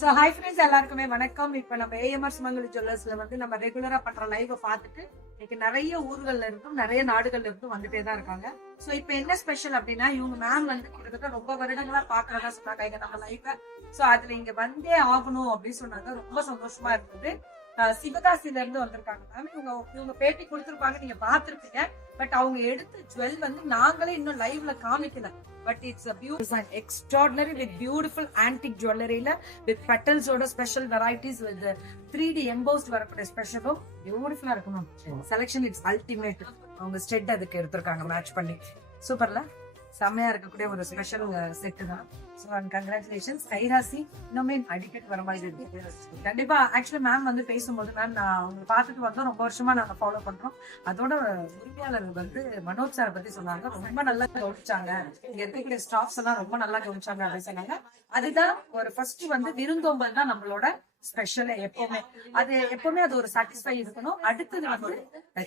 So hi friends, எல்லாருக்குமே வணக்கம். இப்ப நம்ம ஏஎம்ஆர் சுமங்கலி ஜுவல்லர்ஸ்ல வந்து நம்ம ரெகுலரா பண்ற லைவ் பார்த்துட்டு இன்னைக்கு நிறைய ஊர்கள்ல இருந்தும் நிறைய நாடுகள்ல இருந்தும் வந்துட்டே தான் இருக்காங்க. சோ இப்ப என்ன ஸ்பெஷல் அப்படின்னா, இவங்க மேம் வந்து கிட்டத்தட்ட ரொம்ப வருடங்களா பாக்குறதா சொன்னாங்க இங்க நம்ம லைவ். சோ அதுல இங்க வந்தே ஆகணும் அப்படின்னு சொன்னாங்க. ரொம்ப சந்தோஷமா இருந்தது. சிவகாசில இருந்து வந்திருக்காங்க மேம். இவங்க பேட்டி கொடுத்திருப்பாங்க, நீங்க பாத்துருப்பீங்க. பட் அவங்க எடுத்த ஜுவல் வந்து நாங்களே இன்னும் லைவ்ல காமிக்கல. But it's a beautiful and extraordinary with beautiful antique jewelry with petals oda special varieties with 3D embossed வரக்கூடிய ஸ்பெஷலும் பியூட்டிஃபுல்லா இருக்கு மேம். Selection it's ultimate. அவங்க ஸ்டெட் அதுக்கு எடுத்திருக்காங்க மேட்ச் பண்ணி. சூப்பர்ல, செம்மையா இருக்கக்கூடிய ஒரு ஸ்பெஷல் செட் தான். So and congratulations. கைராசி இன்னுமே அடிக்கடி வர மாதிரி இருக்கு. கண்டிப்பா ஆக்சுவலி மேம் வந்து பேசும்போது, மேம் நான் உங்களை பார்த்துட்டு வந்தோம், ரொம்ப வருஷமா நாங்க ஃபாலோ பண்றோம். அதோட உரிமையாளர் வந்து மனோஜ் சாரை பத்தி சொன்னாங்க. ரொம்ப நல்லா கவனிச்சாங்க, இங்க இருக்கக்கூடிய ஸ்டாஃப்ஸ் எல்லாம் ரொம்ப நல்லா கவனிச்சாங்க அப்படின்னு சொன்னாங்க. அதுதான் ஒரு ஃபர்ஸ்ட் வந்து விருந்தோம்பல் தான் நம்மளோட ஸ்பெஷல். எப்பவுமே அது ஒரு சாட்டிஸ்ஃபை இருக்கணும். அடுத்தது வந்து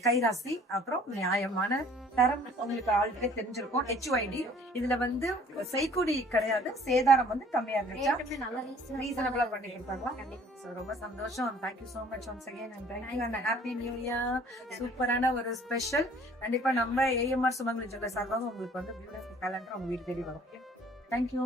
கைராசி, அப்புறம் நியாயமான தரம். உங்களுக்கு ஆல்ரெடி தெரிஞ்சிருக்கும் HYD. இதுல வந்து செய்கூலி கிடையாது, சேதாரம் வந்து கம்மியா இருந்துச்சா, ரீசனபிளா பண்ணி கொடுத்தாங்க. ரொம்ப சந்தோஷம். Thank you so much once again and thank you and happy new year. சூப்பரான ஒரு ஸ்பெஷல். கண்டிப்பா நம்ம ஏஎம்ஆர் சுமங்கலி ஜுவல்லர்ஸ் சார்பாக உங்களுக்கு வந்து பியூட்டிஃபுல் கேலண்டர் உங்க வீடு தேடி வரும். தேங்க்யூ.